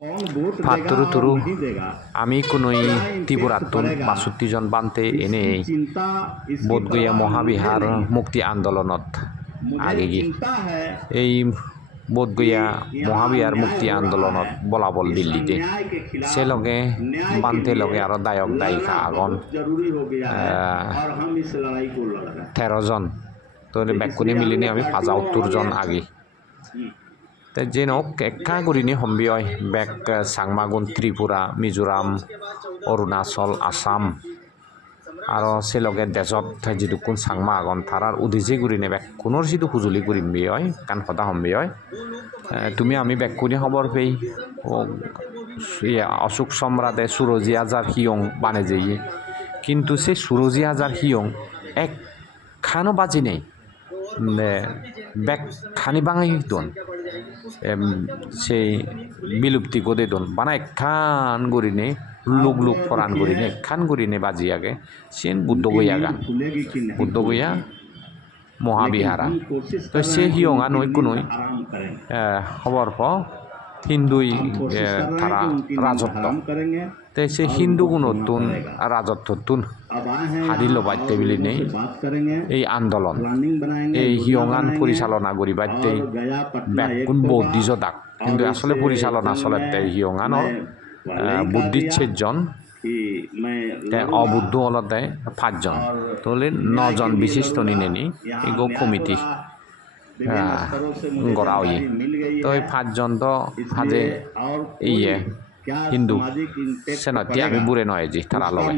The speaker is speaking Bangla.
Paturu turu আমি কোনই ত্রিপুরাতুন ৬২ জন বানতে এনে বোধগয়া মহাবিহার মুক্তি আন্দোলনত আগেগি এই বোধগয়া মহাবিহার মুক্তি আন্দোলনত বলাবল দিল্লিতে সে লগে বানতে লগে আরো দায়ক দায়িকা আগন ১৩ জন তো বেকুনি মিলিনে আমি ৭৫ জন আগে তে যেনক একা করিনি হম্বিয় বেক সাংমাগুন ত্রিপুরা মিজোরাম অরুণাচল আসাম আর সে লগে দেশত যিদুকুন সাংমা আগন তারার উদিজে গুরিনে বেক কোনোর যিদু সুজুলি করিম বিয় কান কথা হম্বিয় তুমি আমি বেকুনি খবর পেই অশোক সম্রাটে সুরজি আজার হিয়ং বানে যাইয়ে কিন্তু সে সুরজি আজার হিয়ং এক খানো বাজি নেই বেক খানি বাঙাই দন সেই বিলুপ্তি গদে দন বানা একখান গরিনে লুক লুক ফরান গরিনে একখান গরিনে বাজি আগে সেন বুদ্ধগয়া গান বুদ্ধগয়া মহাবিহারা তো সে হিয়ঙা নই কোনই খবর প হিন্দুই তারা রাজত্ব তে সে হিন্দু গুণতুন রাজত্বতুন হারিল বাইতে বিলি নেই এই আন্দোলন এই হিয়ঙান পরিচালনা করি বাইতে ব্যাকুন বৌদ্ধিজ দাক কিন্তু আসলে পরিচালনা চলাতে হিয়ঙানর বুদ্ধিচ্ছেদ জন অবুদ্ধ হলতে ৫ জন তাহলে ৯ জন বিশিষ্ট নিনেনি এগো কমিটি গড়া হই তো এই ৫ জন তো হাজে ইয়ে হিন্দু সেনতি আমি বুড়ে নয় জি তারা লগে